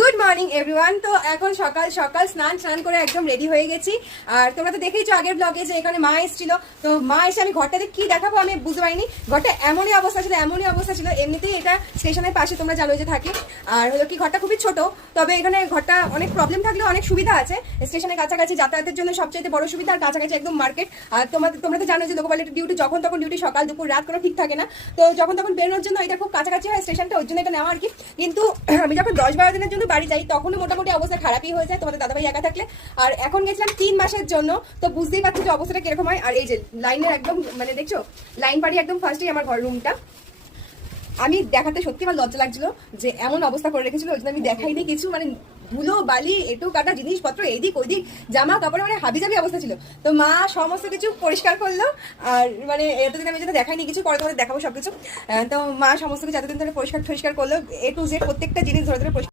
Good morning everyone. তো এখন সকাল সকাল স্নান করে একদম রেডি হয়ে গেছি। আর তোমরা তো দেখেইছো আগের ব্লগে যে এখানে মা এসেছিল। তো মা এসে আমি ঘরটাতে কি দেখাবো আমি বুঝতে পারিনি। ঘরটা এমনই অবস্থা ছিল এমনিতেই এটা স্টেশনের পাশে, তোমরা জানো যে থাকে। আর হলো কি ঘরটা খুবই ছোট, তবে এখানে ঘরটা অনেক প্রবলেম থাকলেও অনেক সুবিধা আছে। স্টেশনের কাছাকাছি যাতায়াতের জন্য সবচেয়ে বড় সুবিধা, আর কাছাকাছি একদম মার্কেট। আর তোমরা তো জানো যে লোকপালের ডিউটি যখন তখন ডিউটি, সকাল দুপুর রাত কোনো ঠিক থাকে না। তো যখন তখন বেরোনোর জন্য এটা খুব কাছাকাছি হয় স্টেশনটা, ওর জন্য এটা নেওয়া আর কি। কিন্তু আমি যখন 10-12 দিনের জন্য বাড়ি যাই তখনও মোটামুটি অবস্থা খারাপই হয়ে যায় তোমাদের দাদাভাই একা থাকলে। আর এখন গেছিলাম 3 মাসের জন্য, তো বুঝতেই পারছি যে অবস্থাটা কিরকম হয়। আর এই যে লাইনের একদম মানে দেখছো লাইন পাড়ি একদম ফার্স্টেই আমার ঘর রুমটা। আমি দেখাতে সত্যি আমার লজ্জা লাগছিল যে এমন অবস্থা করে রেখেছিল, ওই জন্য আমি দেখাইনি কিছু। মানে ধুলো বালি এটু কাটা জিনিসপত্র এইদিক ওইদিক, জামা কাপড়ে মানে হাবিজাবি অবস্থা ছিল। তো মা সমস্ত কিছু পরিষ্কার করলো। আর মানে এতদিন আমি যেটা দেখাইনি কিছু, পরে তোমাদের দেখাবো সবকিছু। তো মা সমস্ত কিছু এতদিন ধরে পরিষ্কার করলো, A to Z প্রত্যেকটা জিনিস ধরে ধরে পরিষ্কার